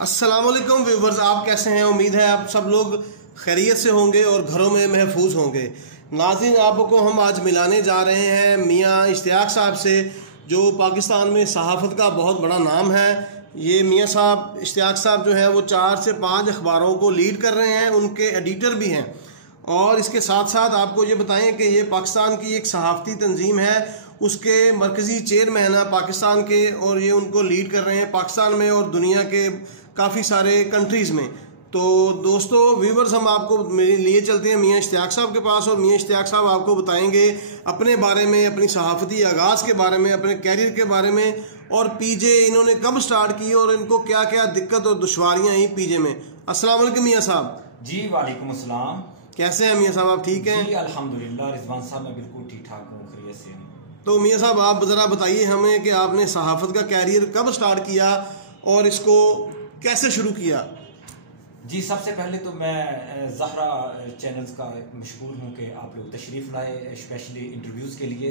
अस्सलामुअलैकुम व्यूवर्स, आप कैसे हैं? उम्मीद है आप सब लोग खैरियत से होंगे और घरों में महफूज होंगे। नाज़रीन, आपको हम आज मिलाने जा रहे हैं मियाँ इश्तियाक साहब से, जो पाकिस्तान में सहाफ़त का बहुत बड़ा नाम है। ये मियाँ साहब इश्तियाक साहब जो हैं वो 4 से 5 अखबारों को लीड कर रहे हैं, उनके एडिटर भी हैं। और इसके साथ साथ आपको ये बताएं कि ये पाकिस्तान की एक सहाफ़ती तंजीम है, उसके मरकज़ी चेयरमैन है पाकिस्तान के, और ये उनको लीड कर रहे हैं पाकिस्तान में और दुनिया के काफ़ी सारे कंट्रीज़ में। तो दोस्तों व्यूवर्स, हम आपको लिए चलते हैं मियाँ इश्तियाक साहब के पास, और मियाँ इश्तियाक साहब आपको बताएंगे अपने बारे में, अपनी सहाफ़ती आगाज़ के बारे में, अपने कैरियर के बारे में, और पीजे इन्होंने कब स्टार्ट की और इनको क्या क्या दिक्कत और दुश्वारियाँ आई पीजे में। अस्सलाम वालेकुम मियाँ साहब। जी वालेकुम अस्सलाम। कैसे हैं मियाँ साहब, आप ठीक हैं? जी अल्हम्दुलिल्लाह रिजवान साहब, मैं बिल्कुल ठीक ठाक हूँ, खैरियत से हूँ। तो मियाँ साहब, आप ज़रा बताइए हमें कि आपने सहाफ़त का कैरियर कब स्टार्ट किया और इसको कैसे शुरू किया? जी, सबसे पहले तो मैं ज़हरा चैनल्स का मशहूर हूँ कि आप लोग तशरीफ़ लाए स्पेशली इंटरव्यूज़ के लिए।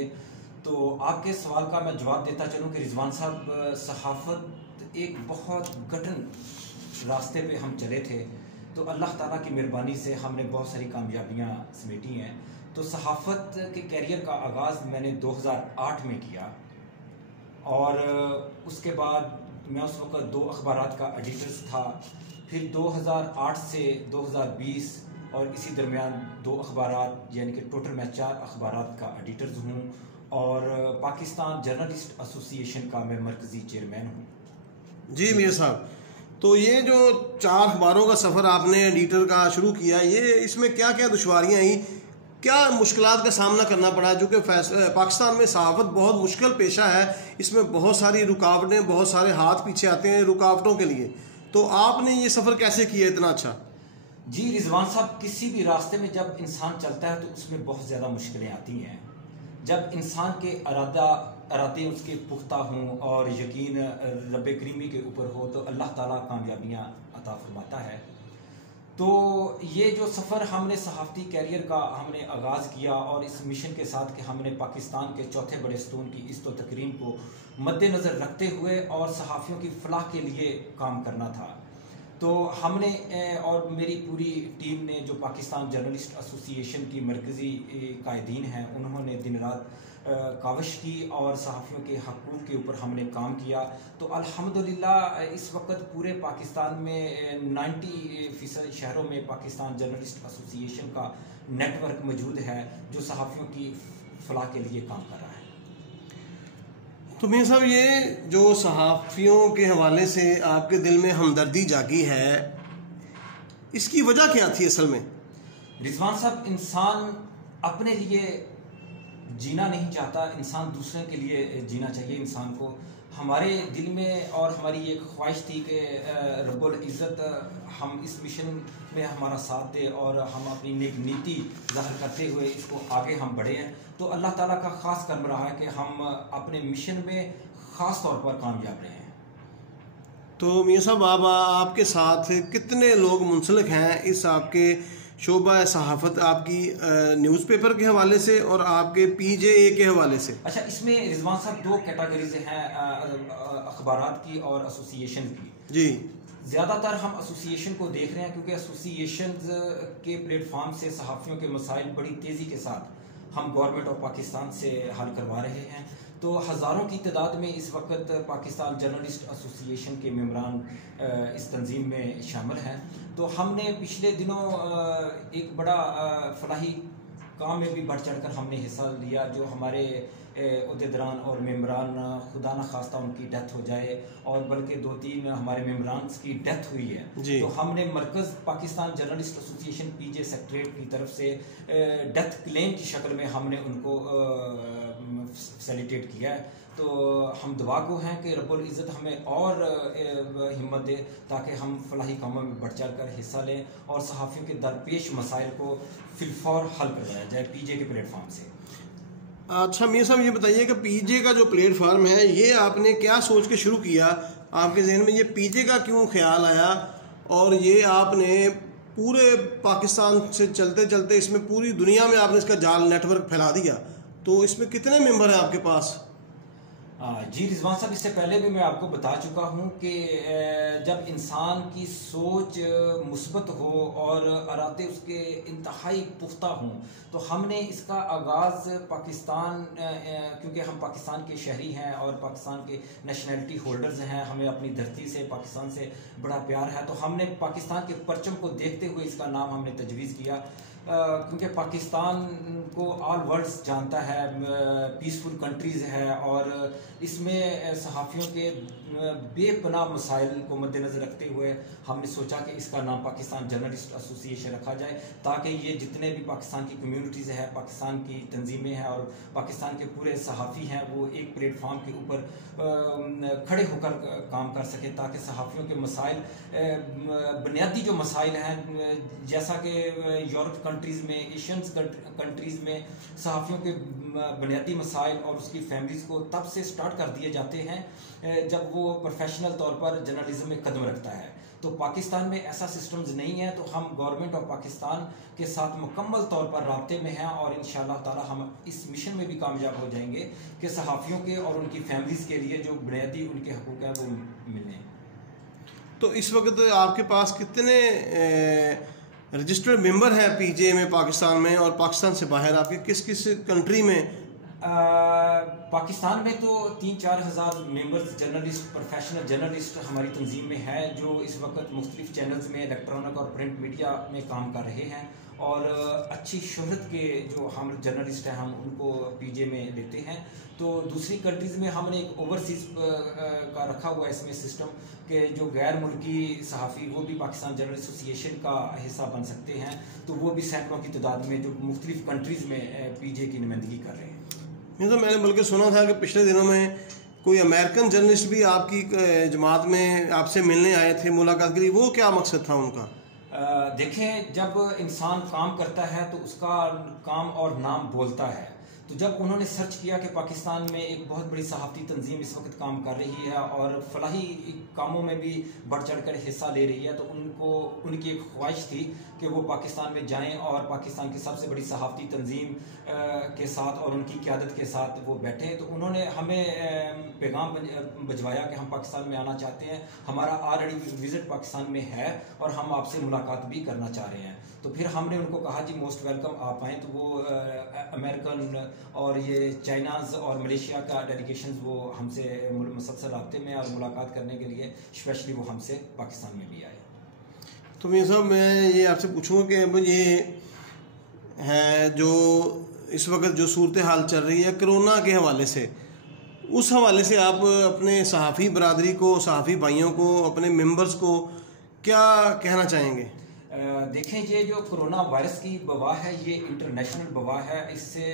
तो आपके सवाल का मैं जवाब देता चलूँ कि रिजवान साहब, सहाफ़त एक बहुत कठिन रास्ते पे हम चले थे, तो अल्लाह ताला की मेहरबानी से हमने बहुत सारी कामयाबियाँ समेटी हैं। तो सहाफ़त के कैरियर का आगाज़ मैंने 2008 में किया, और उसके बाद मैं उस वक़्त 2 अखबारात का एडिटर्स था। फिर 2008 से 2020 और इसी दरमियान 2 अखबारात, यानी कि टोटल मैं 4 अखबारात का एडिटर्स हूँ, और पाकिस्तान जर्नलिस्ट एसोसिएशन का मैं मरकज़ी चेयरमैन हूँ। जी मियाँ साहब, तो ये जो 4 अखबारों का सफ़र आपने एडिटर का शुरू किया, ये इसमें क्या क्या दुश्वारियाँ आई, क्या मुश्किलात का सामना करना पड़ा? जो कि पाकिस्तान में सहाफ़त बहुत मुश्किल पेशा है, इसमें बहुत सारी रुकावटें, बहुत सारे हाथ पीछे आते हैं रुकावटों के लिए। तो आपने ये सफ़र कैसे किया इतना अच्छा? जी रिजवान साहब, किसी भी रास्ते में जब इंसान चलता है तो उसमें बहुत ज़्यादा मुश्किलें आती हैं। जब इंसान के इरादे उसके पुख्ता हों और यकीन रब करीमी के ऊपर हो, तो अल्लाह ताला कामयाबियाँ अता फरमाता है। तो ये जो सफ़र हमने सहाफ़ती कैरियर का हमने आगाज़ किया, और इस मिशन के साथ कि हमने पाकिस्तान के चौथे बड़े स्तून की इज़्ज़त व तकरीम को मद्देनज़र रखते हुए और सहाफ़ियों की फ़लाह के लिए काम करना था। तो हमने और मेरी पूरी टीम ने, जो पाकिस्तान जर्नलिस्ट एसोसिएशन की मरकज़ी कायदीन हैं, उन्होंने दिन रात काविश की और सहाफ़ियों के हकूक़ के ऊपर हमने काम किया। तो अल्हम्दुलिल्लाह इस वक्त पूरे पाकिस्तान में 90% शहरों में पाकिस्तान जर्नलिस्ट एसोसिएशन का नेटवर्क मौजूद है, जो सहाफ़ियों की फ़लाह के लिए काम कर रहा है। तो मियाँ साहब, ये जो सहाफ़ियों के हवाले से आपके दिल में हमदर्दी जागी है, इसकी वजह क्या थी असल में? रिजवान साहब, इंसान अपने लिए जीना नहीं चाहता, इंसान दूसरे के लिए जीना चाहिए। इंसान को हमारे दिल में और हमारी एक ख्वाहिश थी कि रब्बुल इज़्ज़त हम इस मिशन में हमारा साथ दे और हम अपनी नेक नीति ज़ाहिर करते हुए इसको आगे हम बढ़े हैं। तो अल्लाह ताला का ख़ास कर्म रहा है कि हम अपने मिशन में ख़ास तौर पर कामयाब रहे हैं। तो मियाँ साहब, आपके साथ कितने लोग मुंसलिक हैं इस आपके शोबा सहाफ़त, आपकी न्यूज़पेपर के हवाले से और आपके PJA के हवाले से? अच्छा, इसमें रिजवान साहब 2 कैटेगरीज हैं, अखबारात की और एसोसिएशन की। जी, ज़्यादातर हम एसोसिएशन को देख रहे हैं, क्योंकि एसोसिएशन के प्लेटफॉर्म से सहाफ़ियों के मसाइल बड़ी तेज़ी के साथ हम गवर्नमेंट ऑफ पाकिस्तान से हल करवा रहे हैं। तो हज़ारों की तादाद में इस वक्त पाकिस्तान जर्नलिस्ट एसोसिएशन के मेंबरान इस तंजीम में शामिल हैं। तो हमने पिछले दिनों एक बड़ा फलाही काम में भी बढ़ चढ़ कर हमने हिस्सा लिया। जो हमारे अहदेदारान और मेंबरान, खुदा न खास्ता उनकी डेथ हो जाए, और बल्कि 2-3 हमारे मेंबरान की डेथ हुई है, तो हमने मरकज़ Pakistan journalist association PJ secretariat की तरफ से डेथ क्लेम की शक्ल में हमने उनको फैसिलिटेट किया है। तो हम दुआ को हैं कि रब्बुल इज़्ज़त हमें और हिम्मत दे, ताकि हम फलाही कामों में बढ़ चढ़ कर हिस्सा लें और सहाफ़ियों के दरपेश मसाइल को फिलफौर हल करवाया जाए PJ के प्लेटफॉर्म से। अच्छा मियाँ साहब, ये बताइए कि PJ का जो प्लेटफार्म है, ये आपने क्या सोच के शुरू किया? आपके जहन में ये PJ का क्यों ख्याल आया, और ये आपने पूरे पाकिस्तान से चलते चलते इसमें पूरी दुनिया में आपने इसका जाल नेटवर्क फैला दिया? तो इसमें कितने मेंबर हैं आपके पास? जी रिजवान साहब, इससे पहले भी मैं आपको बता चुका हूँ कि जब इंसान की सोच मुस्बत हो और इरादे उसके इंतहाई पुख्ता हों, तो हमने इसका आगाज़ पाकिस्तान, क्योंकि हम पाकिस्तान के शहरी हैं और पाकिस्तान के नेशनलिटी होल्डर्स हैं, हमें अपनी धरती से, पाकिस्तान से बड़ा प्यार है, तो हमने पाकिस्तान के परचम को देखते हुए इसका नाम हमने तजवीज़ किया, क्योंकि पाकिस्तान को ऑल वर्ल्ड जानता है, पीसफुल कंट्रीज़ है और इसमें सहाफ़ियों के बेपनाह मसाइल को मद्देनज़र रखते हुए हमने सोचा कि इसका नाम पाकिस्तान जर्नलिस्ट एसोसिएशन रखा जाए, ताकि ये जितने भी पाकिस्तान की कम्युनिटीज़ हैं, पाकिस्तान की तंजीमें हैं और पाकिस्तान के पूरे सहाफ़ी हैं, वो एक प्लेटफार्म के ऊपर खड़े होकर काम कर सकें, ताकि सहाफ़ियों के मसाइल, बुनियादी जो मसाइल हैं, जैसा कि यूरोप कंट्रीज़ में, एशियन कंट्रीज़ में सहाफ़ियों के बुनियादी मसाइल और उसकी फैमिलीज़ को तब से स्टार्ट कर दिए जाते हैं जब वो प्रोफेशनल तौर पर जर्नलिज्म में कदम रखता है। तो पाकिस्तान में ऐसा सिस्टम्स नहीं है, तो हम गवर्नमेंट ऑफ पाकिस्तान के साथ मुकम्मल तौर पर राब्ते में हैं और इंशाअल्लाह ताला हम इस मिशन में भी कामयाब हो जाएंगे कि सहाफ़ियों के और उनकी फैमिलीज़ के लिए जो बुनियादी उनके हकूक़ हैं वो मिलें। तो इस वक्त आपके पास कितने रजिस्टर्ड मेंबर हैं पीजे में पाकिस्तान में, और पाकिस्तान से बाहर आपके किस किस कंट्री में? पाकिस्तान में तो 3-4 हज़ार मेंबर्स जर्नलिस्ट, प्रोफेशनल जर्नलिस्ट हमारी तंजीम में है, जो इस वक्त मुख्तलिफ चैनल्स में, इलेक्ट्रॉनिक और प्रिंट मीडिया में काम कर रहे हैं और अच्छी शोहरत के जो हम जर्नलिस्ट हैं हम उनको पीजे में लेते हैं। तो दूसरी कंट्रीज़ में हमने एक ओवरसीज़ का रखा हुआ है इसमें सिस्टम कि जो गैर मुल्की सहाफ़ी वो भी पाकिस्तान जर्नलिस्ट एसोसिएशन का हिस्सा बन सकते हैं, तो वो भी सैकड़ों की तादाद में जो मुख्तलिफ कंट्रीज़ में पीजे की नुमाइंदगी कर रहे हैं। तो मैंने बल्कि सुना था कि पिछले दिनों में कोई अमेरिकन जर्नलिस्ट भी आपकी जमात में आपसे मिलने आए थे मुलाकात के लिए, वो क्या मकसद था उनका? देखें, जब इंसान काम करता है तो उसका काम और नाम बोलता है। तो जब उन्होंने सर्च किया कि पाकिस्तान में एक बहुत बड़ी सहाफ़ती तंजीम इस वक्त काम कर रही है और फलाही कामों में भी बढ़ चढ़ कर हिस्सा ले रही है, तो उनकी एक ख्वाहिश थी कि वो पाकिस्तान में जाएं और पाकिस्तान की सबसे बड़ी सहाफ़ती तंजीम के साथ और उनकी क़यादत के साथ वो बैठे। तो उन्होंने हमें पैगाम भिजवाया कि हम पाकिस्तान में आना चाहते हैं, हमारा ऑलरेडी विज़िट पाकिस्तान में है और हम आपसे मुलाकात भी करना चाह रहे हैं। तो फिर हमने उनको कहा जी मोस्ट वेलकम, आप आएँ। तो वो अमेरिकन और ये चाइनाज़ और मलेशिया का डेलीगेशन वो हमसे मुसलसल राब्ते में और मुलाकात करने के लिए स्पेशली वो हमसे पाकिस्तान में भी आए। तो मियां साहब, मैं ये आपसे पूछूंगा कि अब ये है जो इस वक्त जो सूरत हाल चल रही है कोरोना के हवाले से, उस हवाले से आप अपने सहाफ़ी बरादरी को, सहाफ़ी भाइयों को, अपने मेंबर्स को क्या कहना चाहेंगे? देखें, ये जो कोरोना वायरस की वबा है ये इंटरनेशनल वबा है। इससे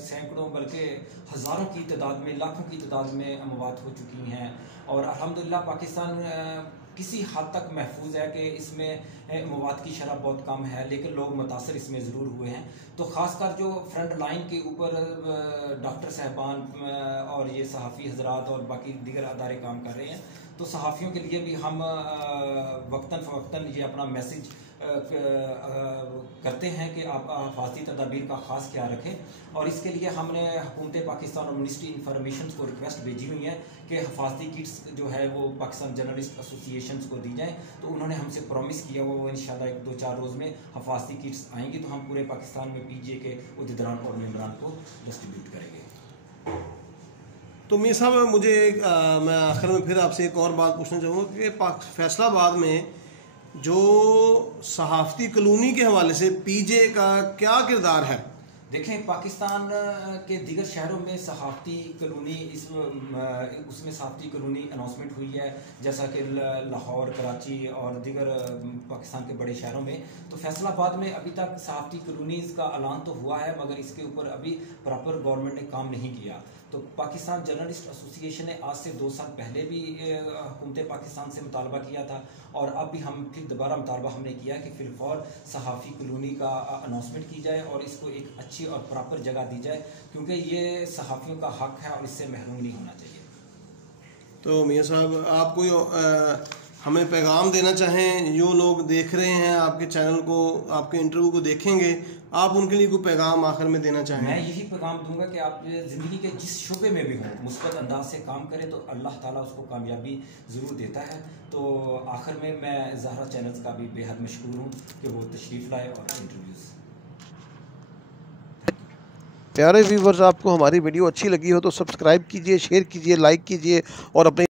सैकड़ों बल्कि हज़ारों की तादाद में, लाखों की तादाद में अमवात हो चुकी हैं और अल्हम्दुलिल्लाह पाकिस्तान किसी हद तक महफूज है कि इसमें अमवात की शरह बहुत कम है, लेकिन लोग मुतासर इसमें ज़रूर हुए हैं। तो ख़ासकर जो फ्रंट लाइन के ऊपर डॉक्टर साहबान और ये सहाफ़ी हजरात और बाकी दीगर अदारे काम कर रहे हैं, तो सहाफ़ियों के लिए भी हम वक्तन फ़वक्तन ये अपना मैसेज करते हैं कि आप हिफाजती तदाबीर का ख़ास ख्याल रखें। और इसके लिए हमने हुकूमत पाकिस्तान और मिनिस्ट्री इंफॉर्मेशन को रिक्वेस्ट भेजी हुई है कि हिफाजती किट्स जो है वो पाकिस्तान जर्नलिस्ट एसोसिएशन को दी जाएँ। तो उन्होंने हमसे प्रॉमिस किया वो इंशाल्लाह 1-2-4 रोज़ में हिफाजती किट्स आएंगी, तो हम पूरे पाकिस्तान में पीजे के उहदेदारान और मेम्बरान को डिस्ट्रीब्यूट करेंगे। तो मियां साहब, मुझे मैं आखिर में फिर आपसे एक और बात पूछना चाहूँगा कि फैसलाबाद में जो सहाफ़ती कॉलोनी के हवाले से पीजे का क्या किरदार है? देखें, पाकिस्तान के दीगर शहरों में सहाफ़ती कॉलोनी उसमें सहाफ़ती कॉलोनी अनाउंसमेंट हुई है, जैसा कि लाहौर, कराची और दीगर पाकिस्तान के बड़े शहरों में। तो फैसलाबाद में अभी तक सहाफ़ती कॉलोनीज़ का ऐलान तो हुआ है, मगर इसके ऊपर अभी प्रॉपर गवर्नमेंट ने काम नहीं किया। तो पाकिस्तान जर्नलिस्ट एसोसिएशन ने आज से 2 साल पहले भी हुकूमत पाकिस्तान से मुतालबा किया था और अब भी हम फिर दोबारा मुतालबा हमने किया कि फिर और सहाफ़ी कॉलोनी का अनाउंसमेंट की जाए और इसको एक अच्छी और प्रॉपर जगह दी जाए, क्योंकि ये सहाफ़ियों का हक़ है और इससे महरूम नहीं होना चाहिए। तो मियां साहब, आप कोई हमें पैगाम देना चाहें, जो लोग देख रहे हैं आपके चैनल को, आपके इंटरव्यू को देखेंगे, आप उनके लिए कोई पैगाम आखिर में देना चाहें? मैं यही पैगाम दूंगा कि आप ज़िंदगी के जिस शुबे में भी हों मुस्बत अंदाज से काम करें तो अल्लाह ताला उसको कामयाबी ज़रूर देता है। तो आखिर में मैं ज़हरा चैनल्स का भी बेहद मशकूर हूँ कि वो तशरीफ़ लाए और इंटरव्यूज़। प्यारे व्यूवर्स, आपको हमारी वीडियो अच्छी लगी हो तो सब्सक्राइब कीजिए, शेयर कीजिए, लाइक कीजिए और अपने